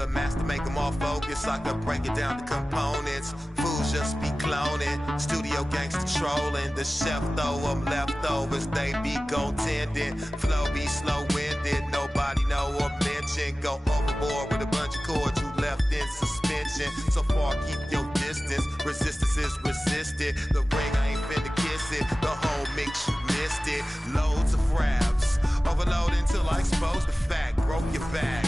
the master, make them all focus. I could break it down to components. Fools just be cloning. Studio gangster trolling. The chef throw them leftovers. They be goaltending. Flow be slow-winded. Nobody know or mention. Go overboard with a bunch of chords you left in suspension. So far, keep your distance. Resistance is resisted. The ring, I ain't finna kiss it. The whole mix, you missed it. Loads of raps. Overload until I expose the fact. Broke your back.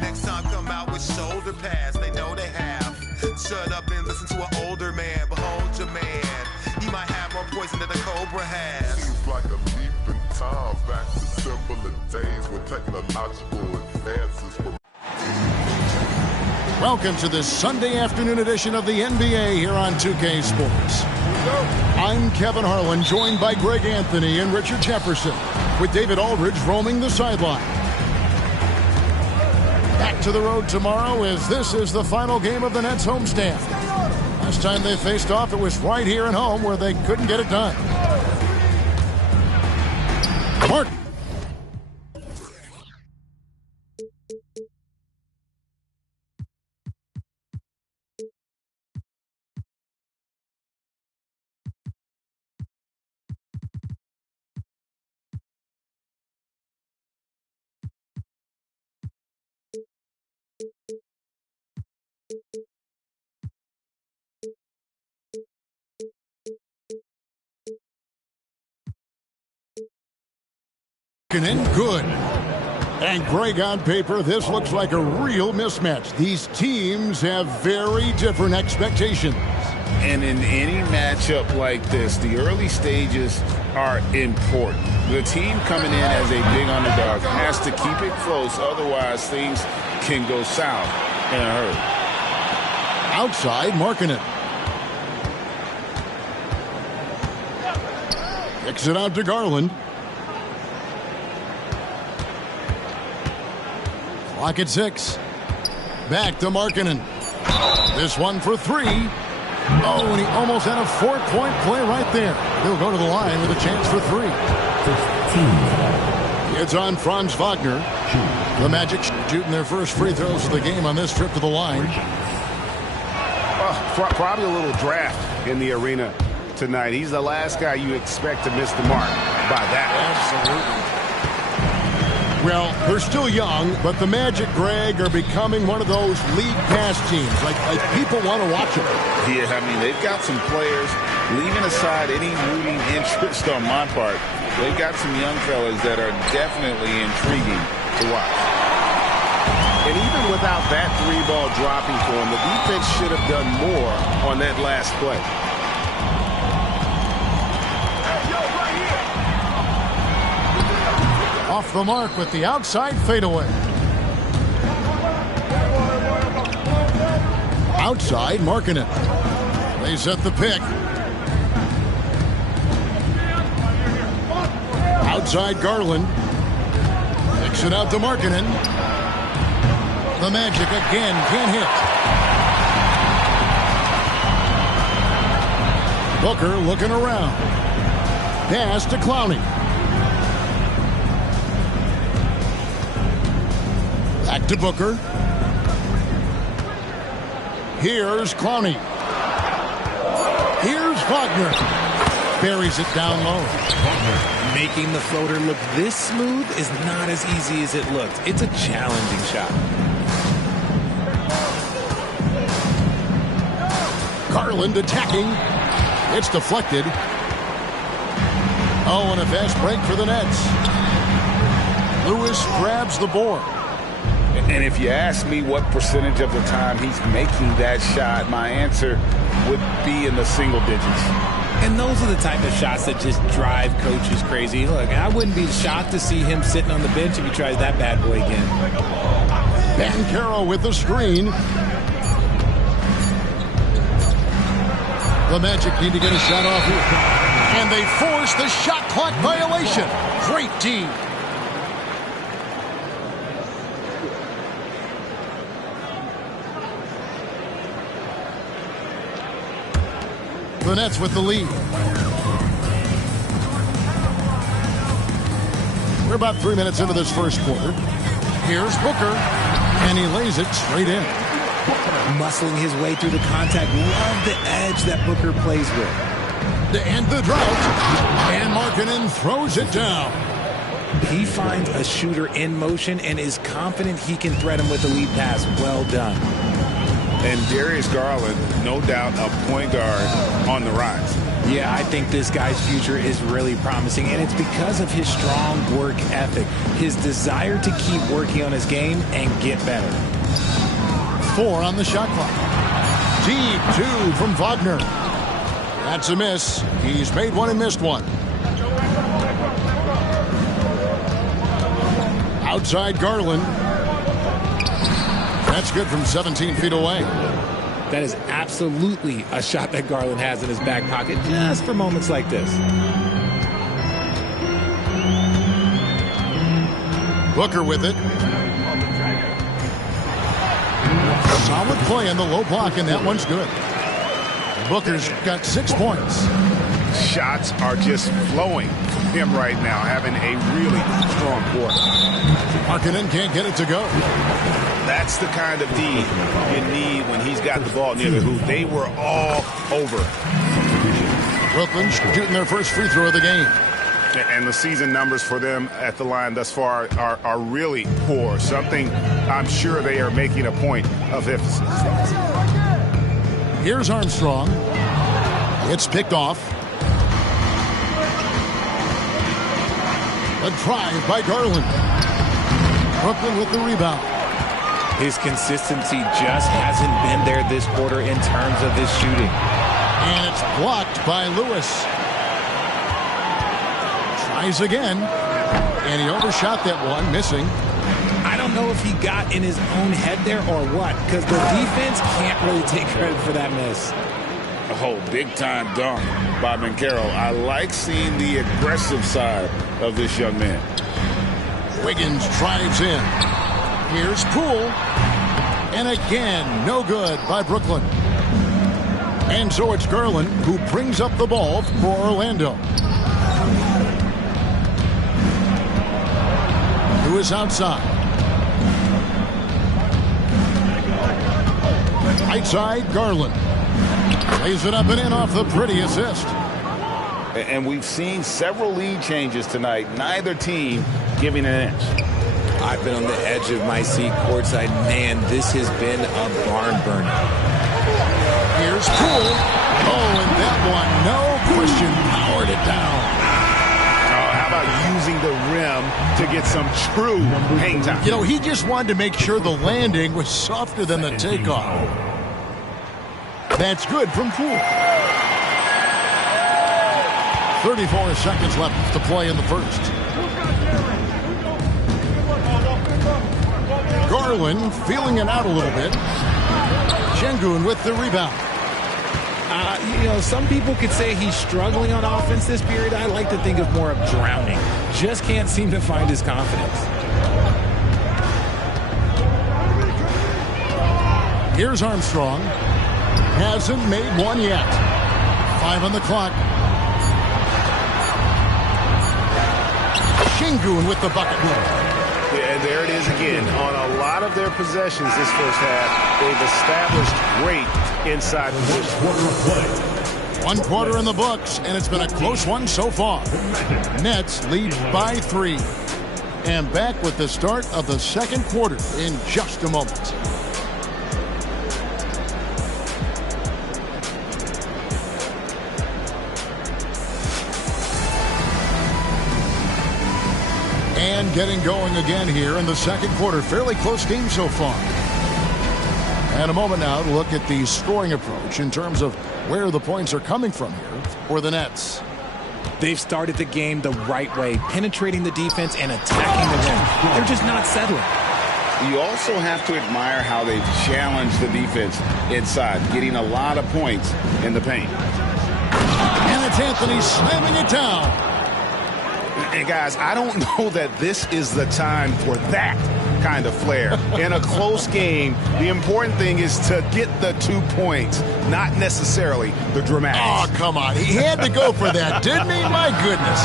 Next time come out with shoulder pads. They know they have. Shut up and listen to an older man. Behold your man. He might have more poison than a cobra has. Seems like a leap in time back to simpler days when technological advances were. Welcome to this Sunday afternoon edition of the NBA here on 2K Sports. I'm Kevin Harlan, joined by Greg Anthony and Richard Jefferson, with David Aldridge roaming the sideline. Back to the road tomorrow as this is the final game of the Nets homestand. Last time they faced off, it was right here at home where they couldn't get it done. Mark. And good. And Greg, on paper, this looks like a real mismatch. These teams have very different expectations. And in any matchup like this, the early stages are important. The team coming in as a big underdog has to keep it close, otherwise things can go south in a hurry. Outside, marking it. Kicks it out to Garland. Clock at 6. Back to Markkanen. This one for 3. Oh, and he almost had a 4-point play right there. He'll go to the line with a chance for 3. 15. It's on Franz Wagner. The Magic shooting their first free throws of the game on this trip to the line. Probably a little draft in the arena tonight. He's the last guy you expect to miss the mark by that. Absolutely. Well, they're still young, but the Magic, Greg, are becoming one of those league pass teams. Like people want to watch them. Yeah, I mean, they've got some players, leaving aside any rooting interest on my part, they've got some young fellas that are definitely intriguing to watch. And even without that 3-ball dropping for him, the defense should have done more on that last play. Off the mark with the outside fadeaway. Outside, marking it. They set the pick. Outside, Garland. Kicks it out to Markkanen. The Magic again can't hit. Booker looking around. Pass to Clowney. Back to Booker. Here's Clowney. Here's Wagner. Buries it down low. Making the floater look this smooth is not as easy as it looked. It's a challenging shot. Garland attacking. It's deflected. Oh, and a fast break for the Nets. Lewis grabs the board. And if you ask me what percentage of the time he's making that shot, my answer would be in the single digits. And those are the type of shots that just drive coaches crazy. Look, I wouldn't be shocked to see him sitting on the bench if he tries that bad boy again. Banchero with the screen. The Magic need to get a shot off here. And they force the shot clock violation. Great team. The Nets with the lead. We're about 3 minutes into this first quarter. Here's Booker, and he lays it straight in. Muscling his way through the contact. Love the edge that Booker plays with. To end the drought, and Markkanen throws it down. He finds a shooter in motion and is confident he can threat him with a lead pass. Well done. And Darius Garland, no doubt a point guard on the rise. Yeah, I think this guy's future is really promising, and it's because of his strong work ethic, his desire to keep working on his game and get better. 4 on the shot clock. Deep 2 from Wagner. That's a miss. He's made one and missed one. Outside Garland. That's good from 17 feet away. That is absolutely a shot that Garland has in his back pocket just for moments like this. Booker with it. Solid play on the low block, and that one's good. Booker's got 6 points. Shots are just flowing from him right now, having a really strong quarter. Markkanen can't get it to go. That's the kind of D you need when he's got the ball near the hoop. They were all over it. Brooklyn shooting their first free throw of the game. And the season numbers for them at the line thus far are really poor. Something I'm sure they are making a point of emphasis. Here's Armstrong. It's picked off. A drive by Garland. Brooklyn with the rebound. His consistency just hasn't been there this quarter in terms of his shooting. And it's blocked by Lewis. Tries again. And he overshot that one, missing. I don't know if he got in his own head there or what, because the defense can't really take credit for that miss. Oh, big-time dunk by Banchero. I like seeing the aggressive side of this young man. Wiggins drives in. Here's Poole. And again, no good by Brooklyn. And so it's Garland who brings up the ball for Orlando. Who is outside. Right side, Garland. Lays it up and in off the pretty assist. And we've seen several lead changes tonight. Neither team giving an inch. I've been on the edge of my seat courtside. Man, this has been a barn burner. Here's Poole. Oh, and that one, no question, powered it down. Oh, how about using the rim to get some true hang time? You know, he just wanted to make sure the landing was softer than the takeoff. That's good from Poole. 34 seconds left to play in the first. Garland feeling it out a little bit. Şengün with the rebound. You know, some people could say he's struggling on offense this period. I like to think of more of drowning. Just can't seem to find his confidence. Here's Armstrong. Hasn't made one yet. 5 on the clock. Şengün with the bucket. Yeah, there it is again. On a lot of their possessions this first half, they've established great inside position. 1 quarter in the books, and it's been a close one so far. Nets lead by 3. And back with the start of the second quarter in just a moment. And getting going again here in the second quarter. Fairly close game so far. And a moment now to look at the scoring approach in terms of where the points are coming from here for the Nets. They've started the game the right way, penetrating the defense and attacking the rim. They're just not settling. You also have to admire how they've challenged the defense inside, getting a lot of points in the paint. And it's Anthony slamming it down. And guys, I don't know that this is the time for that kind of flair. In a close game, the important thing is to get the 2 points, not necessarily the dramatics. Oh, come on. He had to go for that, didn't he? My goodness.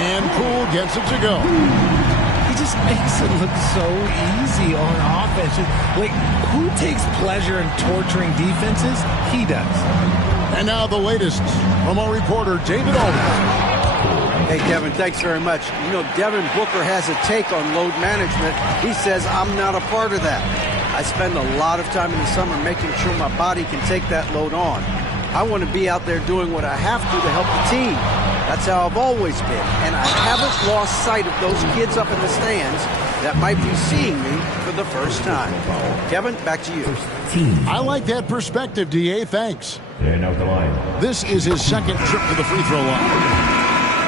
And Poole gets it to go. just makes it look so easy on offense. Like, who takes pleasure in torturing defenses? He does. And now the latest from our reporter, David Aldridge. Hey, Kevin, thanks very much. You know, Devin Booker has a take on load management. He says, I'm not a part of that. I spend a lot of time in the summer making sure my body can take that load on. I want to be out there doing what I have to help the team. That's how I've always been. And I haven't lost sight of those kids up in the stands that might be seeing me for the first time. Kevin, back to you. I like that perspective, D.A. Thanks. And out the line. This is his second trip to the free throw line.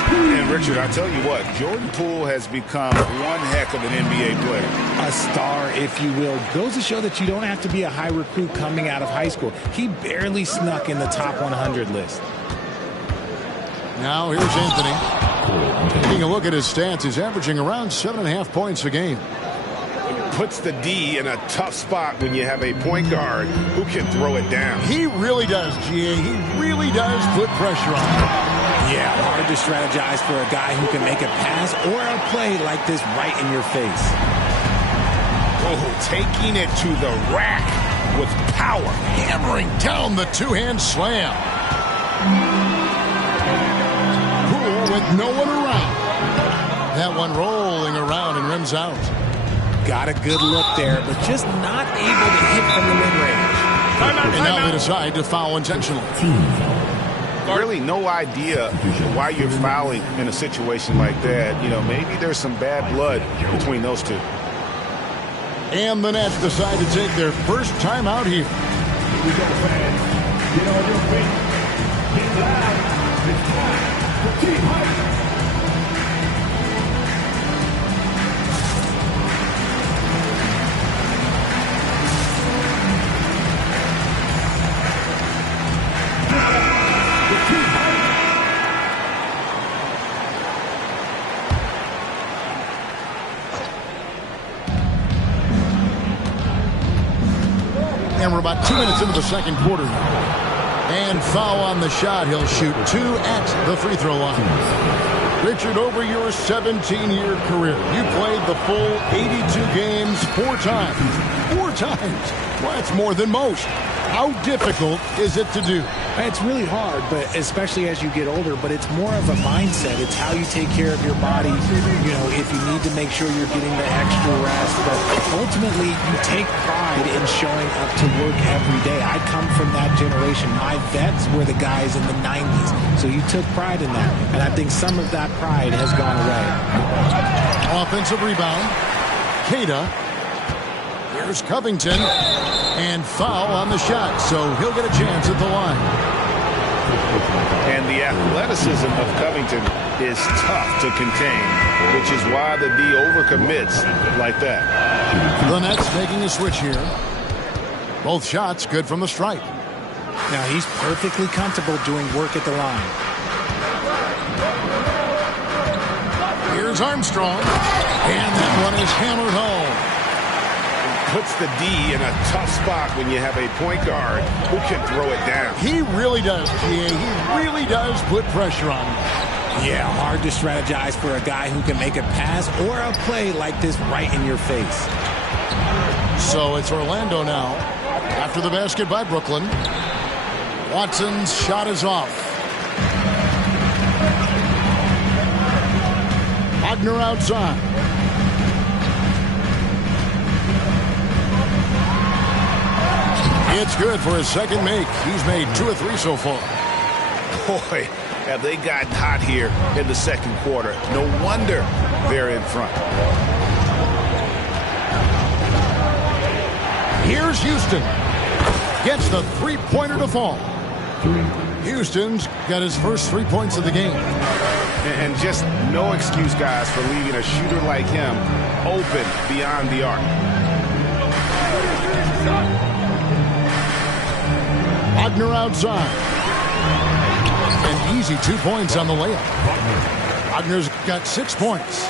And Richard, I tell you what, Jordan Poole has become one heck of an NBA player. A star, if you will. Goes to show that you don't have to be a high recruit coming out of high school. He barely snuck in the top 100 list. Now here's Anthony. Taking a look at his stats, he's averaging around 7.5 points a game. Puts the D in a tough spot when you have a point guard who can throw it down. He really does, GA. He really does put pressure on him. Yeah, hard to strategize for a guy who can make a pass or a play like this right in your face. Oh, taking it to the rack with power. Hammering down the two-hand slam. Poole with no one around. That one rolling around and rims out. Got a good look there, but just not able to hit from the mid-range. And now they decide to foul intentionally. Really no idea why you're fouling in a situation like that. You know, maybe there's some bad blood between those two. And the Nets decide to take their first time out here. We go, fans. Get on your feet. Get loud. It's time for team hype. And we're about 2 minutes into the second quarter now. And foul on the shot. He'll shoot 2 at the free throw line. Richard, over your 17-year career, you played the full 82 games 4 times. 4 times. Well, that's more than most. How difficult is it to do? It's really hard, but especially as you get older, but it's more of a mindset. It's how you take care of your body, you know, if you need to make sure you're getting the extra rest. But ultimately, you take pride in showing up to work every day. I come from that generation. My vets were the guys in the 90s, so you took pride in that. And I think some of that pride has gone away. Offensive rebound. Queta. Here's Covington. And foul on the shot, so he'll get a chance at the line. And the athleticism of Covington is tough to contain, which is why the D overcommits like that. The Nets making a switch here. Both shots good from the stripe. Now he's perfectly comfortable doing work at the line. Here's Armstrong. And that one is hammered home. Puts the D in a tough spot when you have a point guard who can throw it down. He really does, GA. He really does put pressure on him. Yeah, hard to strategize for a guy who can make a pass or a play like this right in your face. So it's Orlando now. After the basket by Brooklyn. Watson's shot is off. Wagner outside. It's good for his second make. He's made 2 of 3 so far. Boy, have they gotten hot here in the second quarter. No wonder they're in front. Here's Houston. Gets the three-pointer to fall. Houston's got his first 3 points of the game. And just no excuse, guys, for leaving a shooter like him open beyond the arc. Wagner outside. An easy 2 points on the layup. Wagner's got 6 points.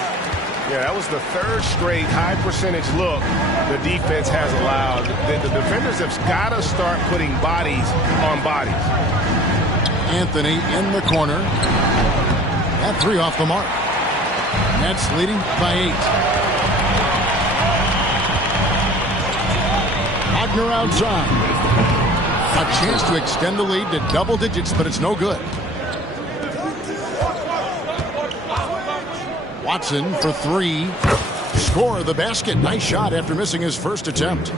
Yeah, that was the third straight high-percentage look the defense has allowed. The defenders have got to start putting bodies on bodies. Anthony in the corner. That 3 off the mark. Nets leading by 8. Wagner outside. A chance to extend the lead to double digits, but it's no good. Watson for three. Score the basket. Nice shot after missing his first attempt.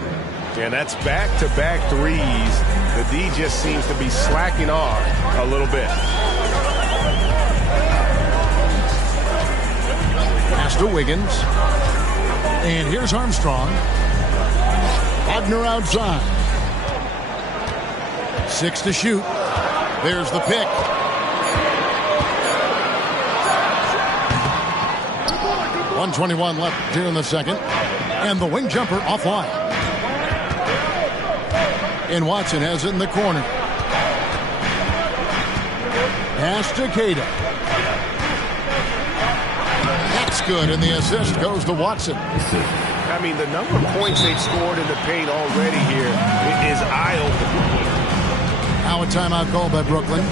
And that's back-to-back threes. The D just seems to be slacking off a little bit. Pass to Wiggins. And here's Armstrong. Wagner outside. 6 to shoot. There's the pick. .121 left here in the second. And the wing jumper offline. And Watson has it in the corner. Pass to Cada. That's good, and the assist goes to Watson. I mean, the number of points they've scored in the paint already here is eye-opening. Now a timeout called by Brooklyn.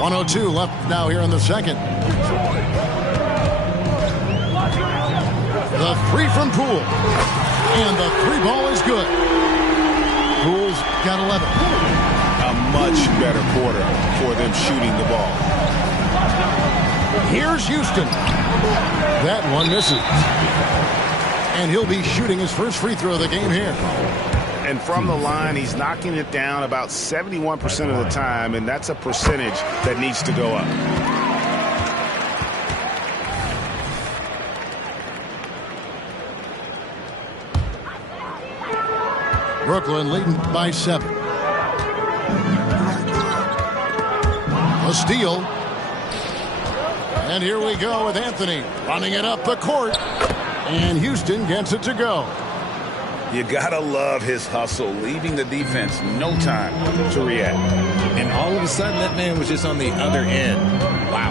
.102 left now here in the second. The three from Poole. And the three ball is good. Poole's got 11. A much better quarter for them shooting the ball. Here's Houston. That one misses. And he'll be shooting his first free throw of the game here. And from the line, he's knocking it down about 71% of the time, and that's a percentage that needs to go up. Brooklyn leading by 7. A steal. And here we go with Anthony running it up the court. And Houston gets it to go. You gotta love his hustle, leaving the defense no time to react. And all of a sudden, that man was just on the other end. Wow.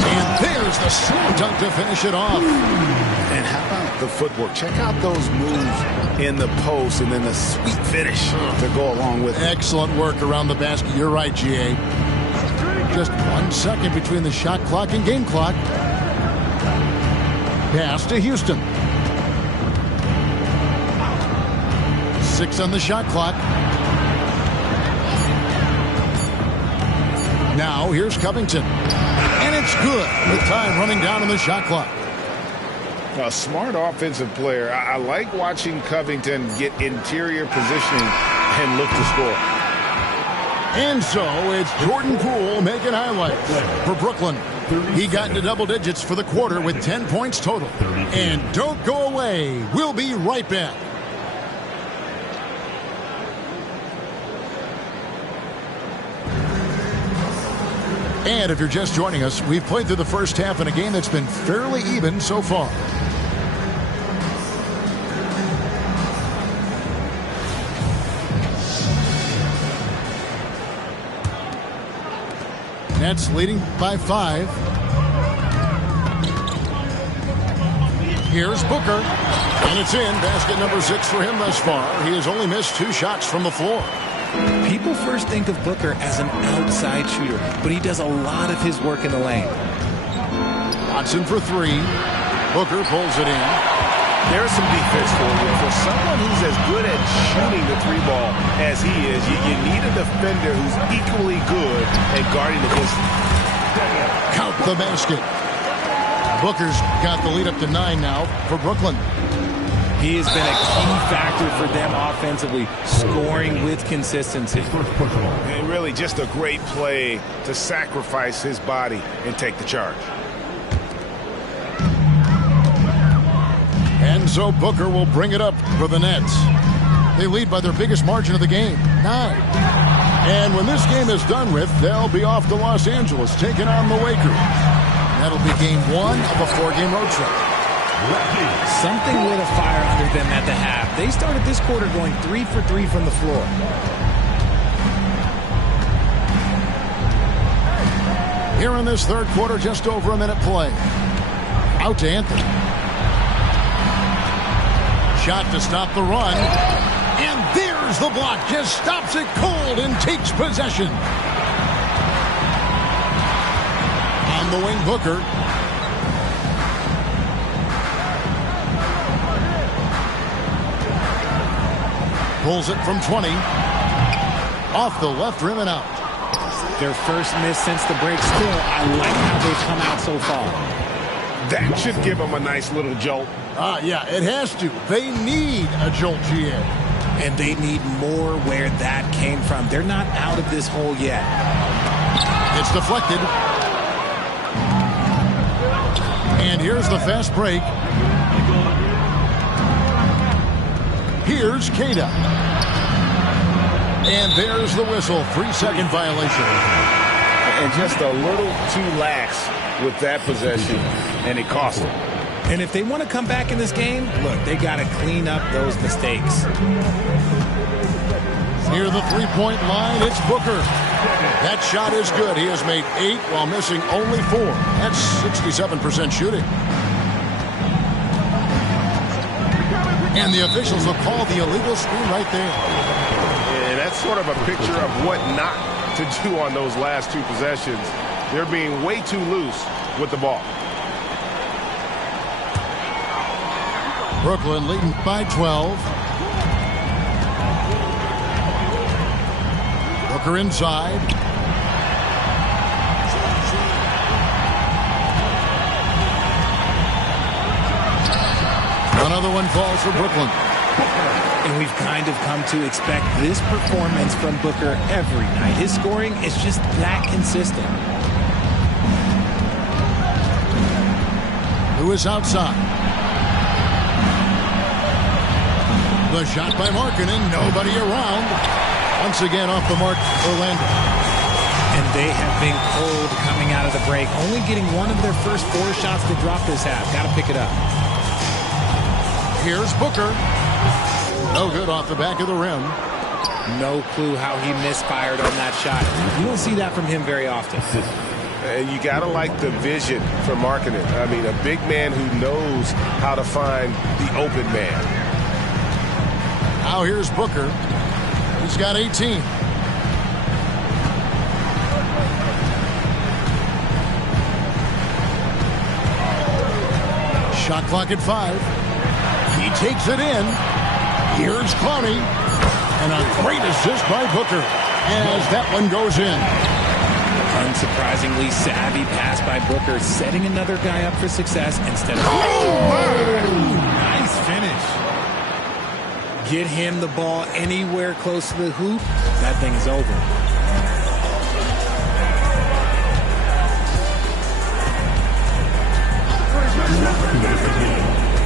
And there's the slam dunk to finish it off. And how about the footwork? Check out those moves in the post and then the sweet finish to go along with it. Excellent work around the basket. You're right, GA. Just 1 second between the shot clock and game clock. Pass to Houston. 6 on the shot clock. Now here's Covington. And it's good. The time running down on the shot clock. A smart offensive player. I like watching Covington get interior positioning and look to score. And so it's Jordan Poole making highlights for Brooklyn. He got into double digits for the quarter with 10 points total. And don't go away. We'll be right back. And if you're just joining us, we've played through the first half in a game that's been fairly even so far. Nets leading by 5. Here's Booker. And it's in. Basket number 6 for him thus far. He has only missed 2 shots from the floor. People first think of Booker as an outside shooter, but he does a lot of his work in the lane. Watson for 3. Booker pulls it in. There's some defense for you. For someone who's as good at shooting the 3 ball as he is, you need a defender who's equally good at guarding the distance. Count the basket. Booker's got the lead up to 9 now for Brooklyn. He has been a key factor for them offensively, scoring with consistency. And really just a great play to sacrifice his body and take the charge. And so Booker will bring it up for the Nets. They lead by their biggest margin of the game, 9. And when this game is done with, they'll be off to Los Angeles, taking on the Lakers. That'll be game 1 of a 4-game road trip. Something lit a fire under them at the half. They started this quarter going 3 for 3 from the floor. Here in this third quarter, just over a minute play. Out to Anthony. Shot to stop the run. And there's the block. Just stops it cold and takes possession. On the wing, Booker. Pulls it from 20. Off the left rim and out. Their first miss since the break. Still, I like how they've come out so far. That should give them a nice little jolt. Yeah, it has to. They need a jolt, GM. And they need more where that came from. They're not out of this hole yet. It's deflected. And here's the fast break. Here's Cada. And there's the whistle. 3-second violation. And just a little too lax with that possession, and it cost them. And if they want to come back in this game, look, they got to clean up those mistakes. Near the three-point line, it's Booker. That shot is good. He has made 8 while missing only 4. That's 67% shooting. And the officials will call the illegal screen right there. And that's sort of a picture of what not to do on those last 2 possessions. They're being way too loose with the ball. Brooklyn leading by 12. Booker inside. Another one falls for Brooklyn. And we've kind of come to expect this performance from Booker every night. His scoring is just that consistent. Who is outside? The shot by Markkanen. Nobody around. Once again off the mark, Orlando. And they have been cold coming out of the break. Only getting one of their first 4 shots to drop this half. Got to pick it up. Here's Booker. No good off the back of the rim. No clue how he misfired on that shot. You don't see that from him very often. You got to like the vision for Markkanen. I mean, a big man who knows how to find the open man. Now here's Booker. He's got 18. Shot clock at 5. He takes it in. Here's Clowney. And a great assist by Booker as that one goes in. Unsurprisingly savvy pass by Booker, setting another guy up for success instead of... Nice finish. Get him the ball anywhere close to the hoop, that thing is over.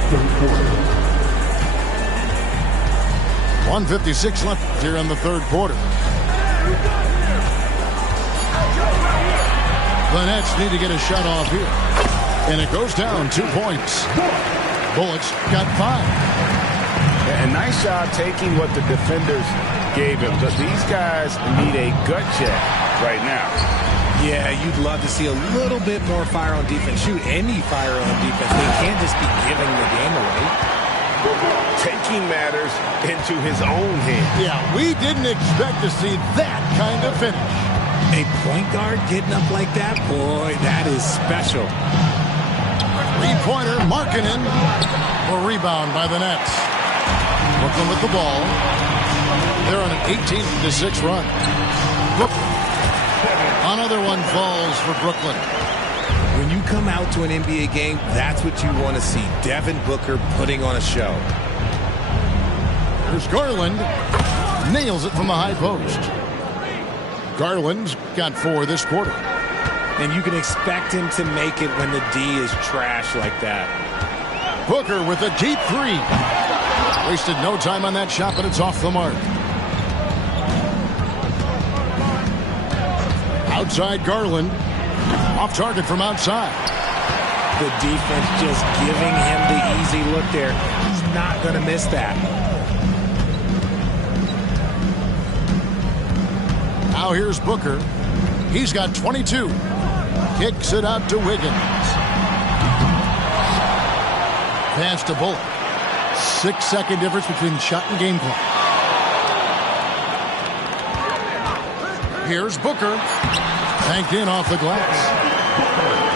Third quarter. 1:56 left here in the third quarter. The Nets need to get a shot off here. And it goes down 2 points. Bullets got 5. A nice job taking what the defenders gave him. But these guys need a gut check right now. Yeah, you'd love to see a little bit more fire on defense. Shoot, any fire on defense. They can't just be giving the game away. Taking matters into his own hands. Yeah, we didn't expect to see that kind of finish. A point guard getting up like that, boy, that is special. Three-pointer, Markkanen. A rebound by the Nets. Brooklyn with the ball. They're on an 18-6 run. Another one falls for Brooklyn. When you come out to an NBA game, that's what you want to see. Devin Booker putting on a show. There's Garland. Nails it from the high post. Garland's got 4 this quarter. And you can expect him to make it when the D is trash like that. Booker with a deep 3. Wasted no time on that shot, but it's off the mark. Outside Garland. Off target from outside. The defense just giving him the easy look there. He's not going to miss that. Now here's Booker. He's got 22. Kicks it out to Wiggins. Pass to Bullock. 6-second difference between the shot and game clock. Here's Booker. Tanked in off the glass.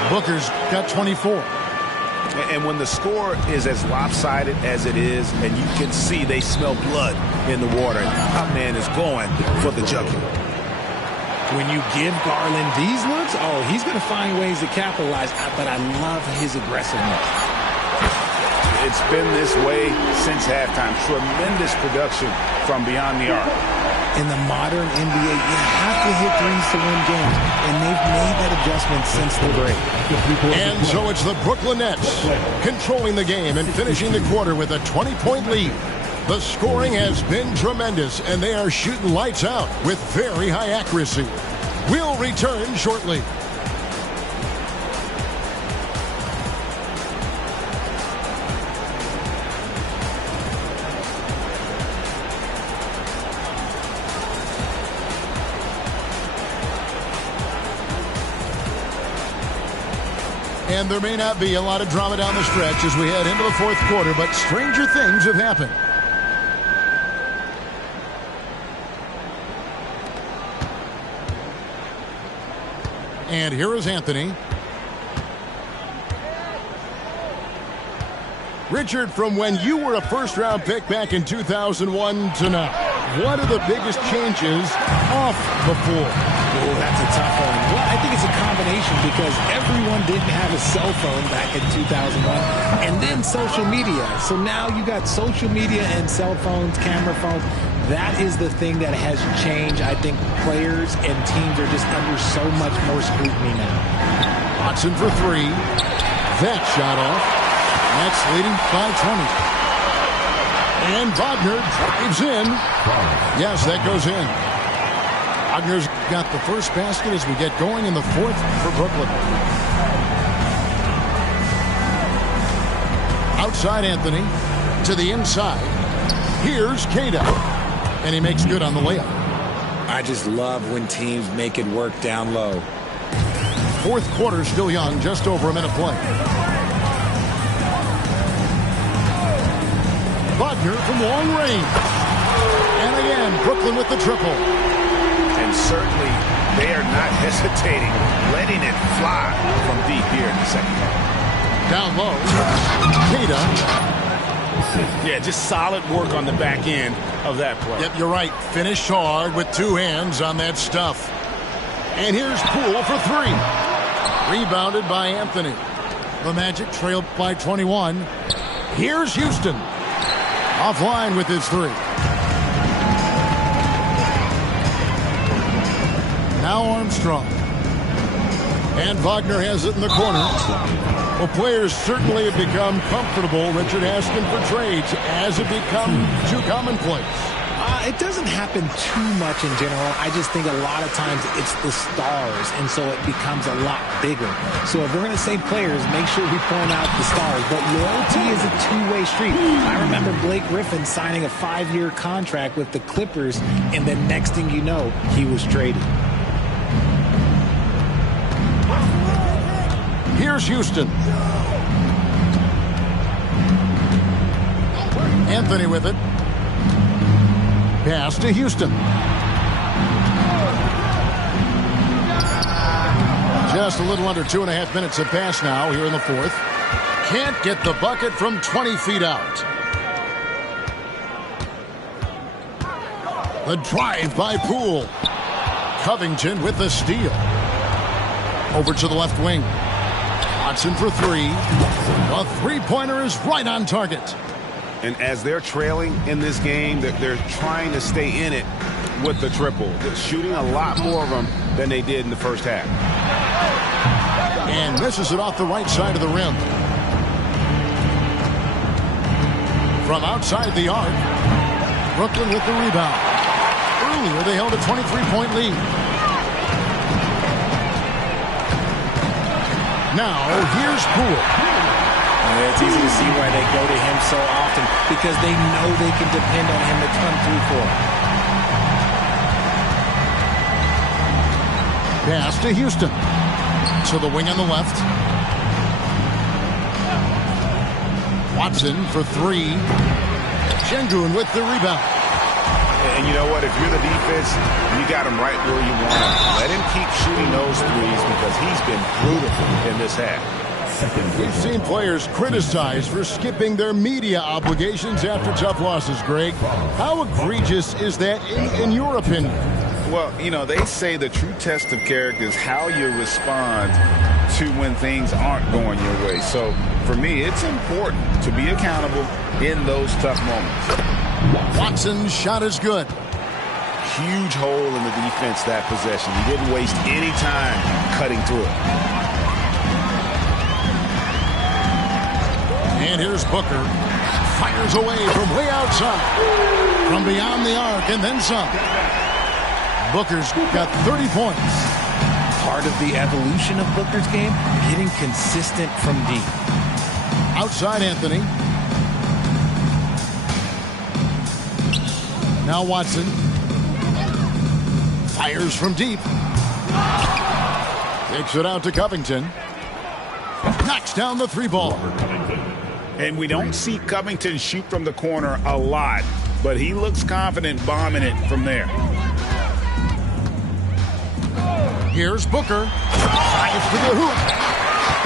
Booker's got 24. And when the score is as lopsided as it is, and you can see they smell blood in the water, our man is going for the jugular. When you give Garland these looks, oh, he's going to find ways to capitalize, but I love his aggressiveness. It's been this way since halftime. Tremendous production from beyond the arc. In the modern NBA, you have to hit threes to win games, and they've made that adjustment since the break. And so it's the Brooklyn Nets controlling the game and finishing the quarter with a 20-point lead. The scoring has been tremendous, and they are shooting lights out with very high accuracy. We'll return shortly. And there may not be a lot of drama down the stretch as we head into the fourth quarter, but stranger things have happened. And here is Anthony. Richard, from when you were a first-round pick back in 2001 to now, what are the biggest changes off the floor? Oh, that's a tough one. Well, I think it's a combination because everyone didn't have a cell phone back in 2001 and then social media. So now you got social media and cell phones, camera phones. That is the thing that has changed. I think players and teams are just under so much more scrutiny now. Watson for three. That shot off. Nets leading by 20. And Wagner drives in. Yes, that goes in. Wagner's got the first basket as we get going in the fourth for Brooklyn. Outside Anthony. To the inside. Here's Cada. And he makes good on the layup. I just love when teams make it work down low. Fourth quarter still young. Just over a minute play. Wagner from long range. And again, Brooklyn with the triple. And certainly, they are not hesitating, letting it fly from deep here in the second half. Down low. Cada. Yeah, just solid work on the back end of that play. Yep, you're right. Finished hard with two hands on that stuff. And here's Poole for three. Rebounded by Anthony. The Magic trailed by 21. Here's Houston. Offline with his three. Now Armstrong. And Wagner has it in the corner. Well, players certainly have become comfortable, Richard, asking for trades. Has it become too commonplace? It doesn't happen too much in general. I just think a lot of times it's the stars, and so it becomes a lot bigger. So if we're going to say players, make sure we point out the stars. But loyalty is a two-way street. I remember Blake Griffin signing a 5-year contract with the Clippers, and the next thing you know, he was traded. Here's Houston. Anthony with it. Pass to Houston. Just a little under 2.5 minutes have passed now here in the fourth. Can't get the bucket from 20 feet out. The drive by Poole. Covington with the steal. Over to the left wing. Watson for three. The three-pointer is right on target. And as they're trailing in this game, they're trying to stay in it with the triple. They're shooting a lot more of them than they did in the first half. And misses it off the right side of the rim. From outside the arc, Brooklyn with the rebound. Earlier, they held a 23-point lead. Now, here's Poole. It's easy to see why they go to him so often, because they know they can depend on him to come through for them. Pass to Houston. To the wing on the left. Watson for three. Şengün with the rebound. And you know what? If you're the defense, you got him right where you want him. Let him keep shooting those threes because he's been brutal in this half. We've seen players criticized for skipping their media obligations after tough losses, Greg. How egregious is that in your opinion? Well, you know, they say the true test of character is how you respond to when things aren't going your way. So, for me, it's important to be accountable in those tough moments. Watson's shot is good. Huge hole in the defense that possession. He didn't waste any time cutting through it. And here's Booker. Fires away from way outside. From beyond the arc and then some. Booker's got 30 points. Part of the evolution of Booker's game, getting consistent from deep. Outside Anthony. Now Watson. Fires from deep. Takes it out to Covington. Knocks down the three ball. And we don't see Covington shoot from the corner a lot, but he looks confident bombing it from there. Here's Booker. Drives to the hoop.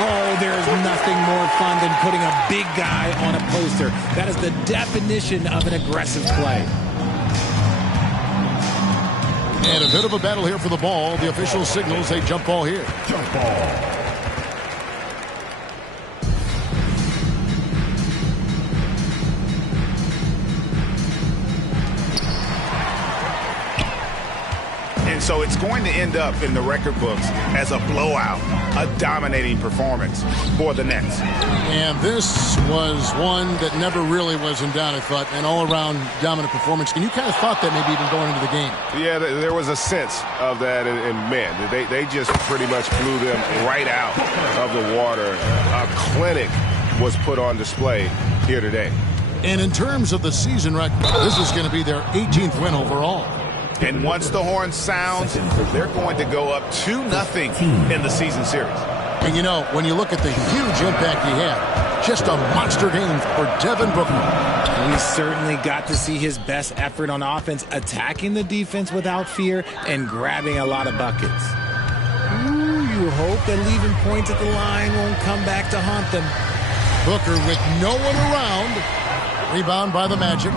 Oh, there's nothing more fun than putting a big guy on a poster. That is the definition of an aggressive play. And a bit of a battle here for the ball. The official signals a jump ball here. Jump ball. And so it's going to end up in the record books as a blowout, a dominating performance for the Nets. And this was one that never really was in doubt, I thought, an all-around dominant performance. And you kind of thought that maybe even going into the game. Yeah, there was a sense of that, and man, they just pretty much blew them right out of the water. A clinic was put on display here today. And in terms of the season record, this is going to be their 18th win overall. And once the horn sounds, they're going to go up 2-0 in the season series. And you know, when you look at the huge impact he had, just a monster game for Devin Booker. We certainly got to see his best effort on offense, attacking the defense without fear and grabbing a lot of buckets. Ooh, you hope that leaving points at the line won't come back to haunt them. Booker with no one around. Rebound by the Magic.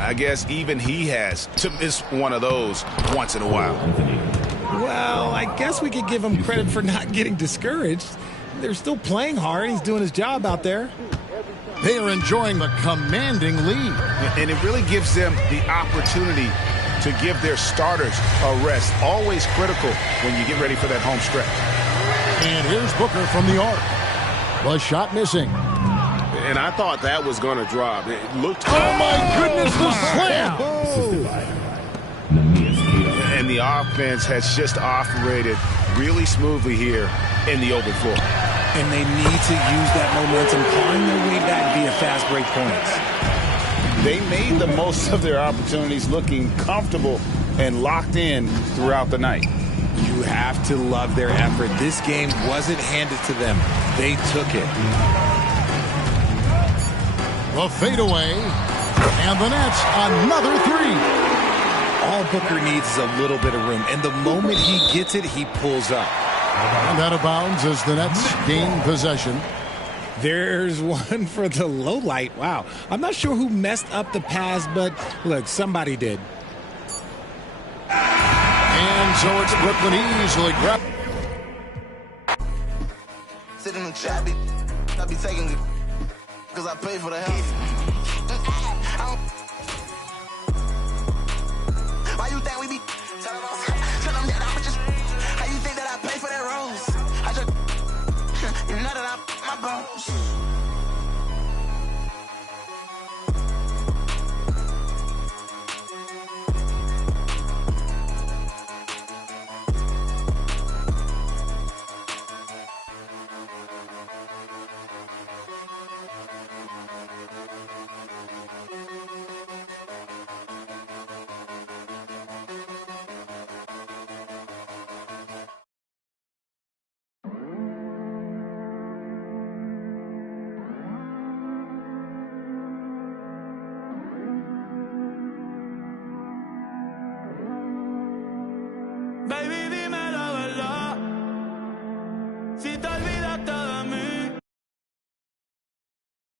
I guess even he has to miss one of those once in a while. Well, I guess we could give him credit for not getting discouraged. They're still playing hard. He's doing his job out there. They are enjoying the commanding lead. And it really gives them the opportunity to give their starters a rest. Always critical when you get ready for that home stretch. And here's Booker from the arc. The shot missing. And I thought that was going to drop. It looked... Oh, my goodness, the slam! And the offense has just operated really smoothly here in the open floor. And they need to use that momentum, clawing their way back via fast break points. They made the most of their opportunities, looking comfortable and locked in throughout the night. You have to love their effort. This game wasn't handed to them. They took it. The fadeaway, and the Nets another three. All Booker needs is a little bit of room, and the moment he gets it, he pulls up. And out of bounds as the Nets gain possession. There's one for the low light. Wow. I'm not sure who messed up the pass, but look, somebody did. And so it's Brooklyn easily grabbed. Sitting in the trap, I be taking it. Cause I pay for the help. Why you think we be tell them that I'm just how you think that I pay for that rose? I just you know that I my bones.